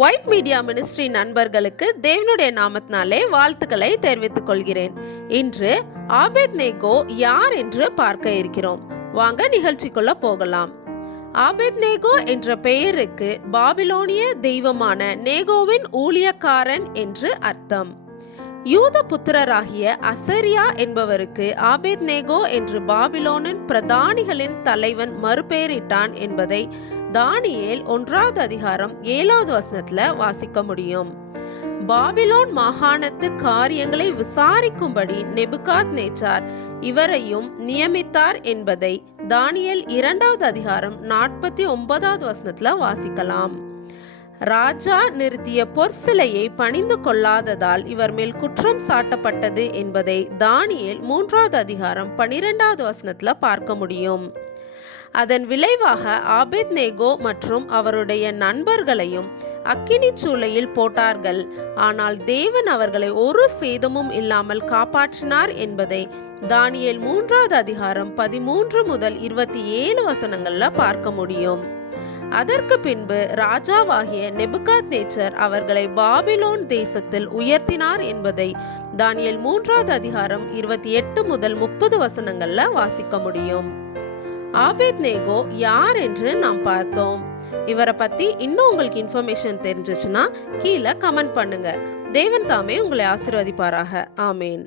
White media ministry நண்பர்களுக்கு தேவனுடைய நாமத்தினாலே வாழ்த்துக்களை தெரிவித்துக் கொள்கிறேன். இன்று ஆபேத்நேகோ யார் என்று பார்க்க இருக்கிறோம். வாங்க நிகழ்ச்சிக்குள்ள போகலாம். ஆபேத்நேகோ என்ற பெயருக்கு பாபிலோனிய தெய்வமான நேகோவின் ஊழியக்காரன் என்று அர்த்தம். யூத புத்திரராகிய அசரியா என்பவருக்கு ஆபேத்நேகோ என்று பாபிலோனின் பிரதானிகளின் தலைவன் மறுபெயரிட்டான் என்பதை தானியேல் 1வது அதிகாரம் 7வது வசனத்துல வாசிக்க முடியும். பாபிலோன் மாகாணத்து காரியங்களை விசாரிக்கும்படி நேபுகாத்நேச்சார் இவரையும் நியமித்தார் என்பதை தானியேல் 2வது அதிகாரம் 49வது வசனத்துல வாசிக்கலாம். ராஜா நிறுத்திய பொற்சிலையை பணிந்து கொள்ளாததால் இவர் மேல் குற்றம் சாட்டப்பட்டது என்பதை தானியேல் 3வது அதிகாரம் 12வது வசனத்துல பார்க்க முடியும். அதன் விளைவாக ஆபேத்நேகோ மற்றும் அவருடைய நண்பர்களையும் அக்கினி சூளையில் போட்டார்கள். ஆனால் தேவன் அவர்களை ஒரு சேதமும் இல்லாமல் காப்பாற்றினார் என்பதை தானியேல் 3வது அதிகாரம் 13 முதல் 27 வசனங்கள்ல பார்க்க முடியும். அதற்கு பின்பு ராஜாவாகிய நேபுகாத்நேச்சர் அவர்களை பாபிலோன் தேசத்தில் உயர்த்தினார் என்பதை தானியேல் 3வது அதிகாரம் 28 முதல் 30 வசனங்கள்ல வாசிக்க முடியும். ஆபேத்நேகோ யார் என்று நாம் பார்த்தோம். இவரை பத்தி இன்னும் உங்களுக்கு இன்ஃபர்மேஷன் தெரிஞ்சிச்சுன்னா கீழே கமெண்ட் பண்ணுங்க. தேவன் தாமே உங்களை ஆசீர்வதிப்பாராக. ஆமேன்.